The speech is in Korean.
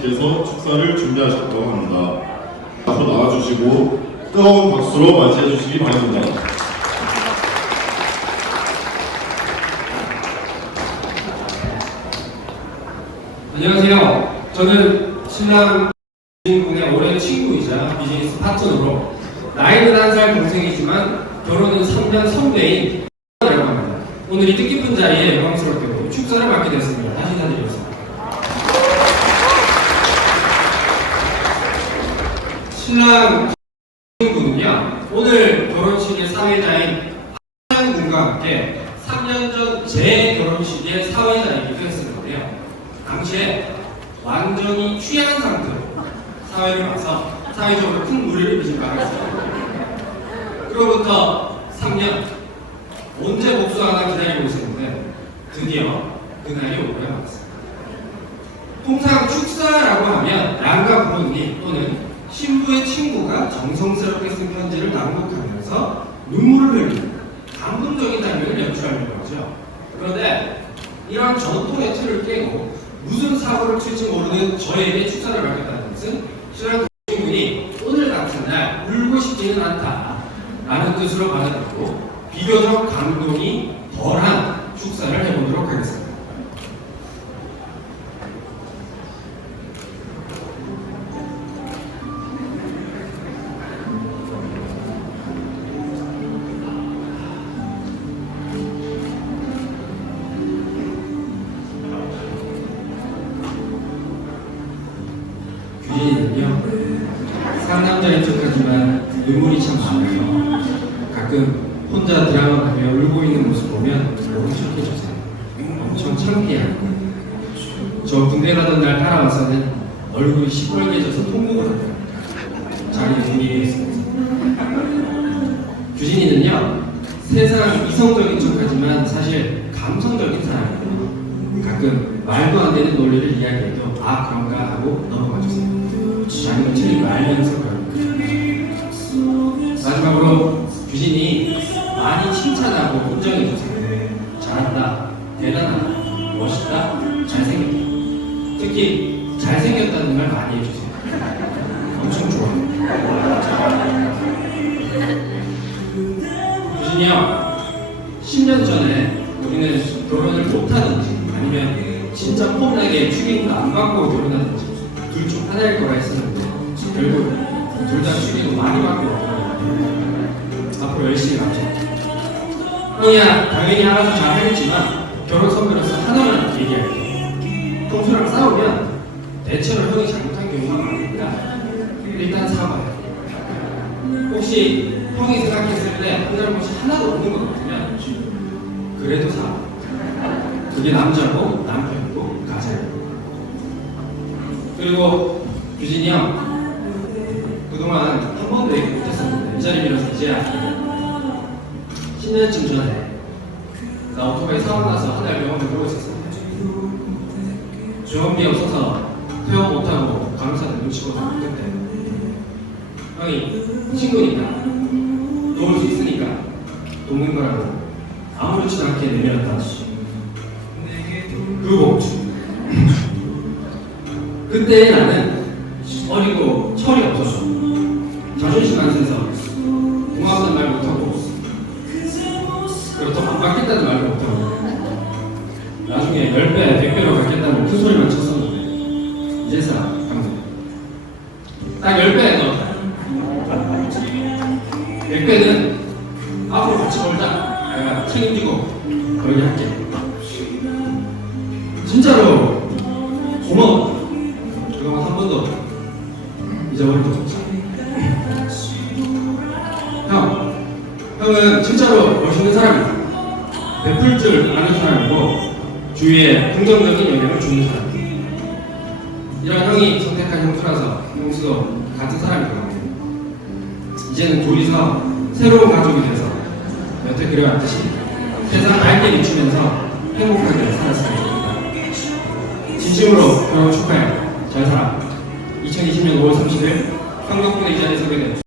씨께서 축사를 준비하셨다고 합니다. 앞으로 나와주시고 뜨거운 박수로 맞이해 주시기 바랍니다. 안녕하세요. 저는 신랑 주인공의 오랜 친구이자 비즈니스 파트너로 나이는 1살 동생이지만 결혼은 3년 선배인 라고 합니다. 오늘 이 뜻깊은 자리에 영광스럽게도 축사를 맡게 됐습니다. 다시 인사드리겠습니다. 신랑 주인공은요, 오늘 결혼식의 사회자인 하영 군과 함께 3년 전 제 결혼식의 사회자이기도 했었는데요. 당시에 완전히 취한 상태로 사회를 와서 사회적으로 큰 무리를 빚은 바가 있어요. 그로부터 3년, 언제 복수하나 기다리고 있었는데 드디어 그날이 오고 말았습니다. 통상 축사라고 하면 양가 부모님 또는 신부의 친구가 정성스럽게 쓴 편지를 낭독하면서 눈물을 흘리는 감동적인 장면을 연출하려고 하죠. 그런데 이러한 전통의 틀을 깨고 무슨 사고를 칠지 모르는 저에게 축사를 맡겼다는 것은 신랑 동생분이 오늘 같은 날 울고 싶지는 않다 라는 뜻으로 받아들이고 비교적 감동이 덜한 축사를 해보도록 하겠습니다. 규진이는요, 상남자인 척하지만 눈물이 참 많아요. 가끔 혼자 드라마 보며 울고 있는 모습 보면 너무 착해져서 엄청 창피해요. 저 군대 가던 날 따라와서는 얼굴이 시뻘개져서 통곡을 합니다. 자기 눈이 있습니다. 규진이는요, 세상 이성적인 척하지만 사실 감성적인 사람이에요. 가끔 말도 안 되는 논리를 이야기해도 아 그런가 하고 넘어가 주세요. 자기는 틀린 걸 알면서 그럽니다. 마지막으로 규진이 많이 칭찬하고 인정해주세요. 잘한다, 대단하다, 멋있다, 잘생겼다. 특히 잘생겼다는 말 많이 해주세요. 엄청 좋아요. 규진이 형, 10년 전에 우리는 결혼을 못하든지 아니면 진짜 폼나게 축의금 안 받고 결혼하든지 둘 중 하나일 거라 했었는데 결국 둘 다 축의금 많이 받고 앞으로 열심히 하죠. 형이야 당연히 알아서 잘 하겠지만 결혼 선배로서 하나만 얘기할게. 평소랑 싸우면 대체로 형이 잘못한 경우가 많으니까 일단 사과해. 혹시 형이 생각했을 때 한 잘못이 하나도 없는 것 같으면 그래도 사과. 그게 남자고 남편이고 가장이고. 그리고 규진이 형, 그동안 한 번도 얘기 못했었는데 이 자리 빌어서 이제야 10년쯤 전에 나 오토바이 사고 나서 한 달 병원에 들어오고 있었는데 주원비 없어서 퇴원 못하고 간호사들 눈치 보다 그때 형이 친구니까 도울 수 있으니까 돕는 거라고 아무렇지도 않게 내밀었다. 그 봉투. 그때 나는 어리고 철이 없었어. 자존심 안 세서 고맙다는 말 못하고 그렇다고 안 받겠다는 말도 못하고 나중에 10배, 100배로 받겠다고 큰 소리만 쳤었는데 이제서야 감사해. 딱 10배 넣었다. 100배는 앞으로 같이 벌자. 내가 책임지고 거기 할게. 진짜로 고마워. 그동안 한 번도 잊어버린 적 없어. 형은 진짜로 멋있는 사람이야. 베풀 줄 아는 사람이고 주위에 긍정적인 영향을 주는 사람이야. 이런 형이 선택한 형수라서 형수도 같은 사람인 것 같아. 이제는 둘이서 새로운 가족이 돼서 여태 그려왔듯이 세상 밝게 비추면서 행복하게 살았으면 좋겠다. 진심으로 결혼 축하해. 잘 살아. 2020년 5월 30일 한국군의 이 자리에 서게 된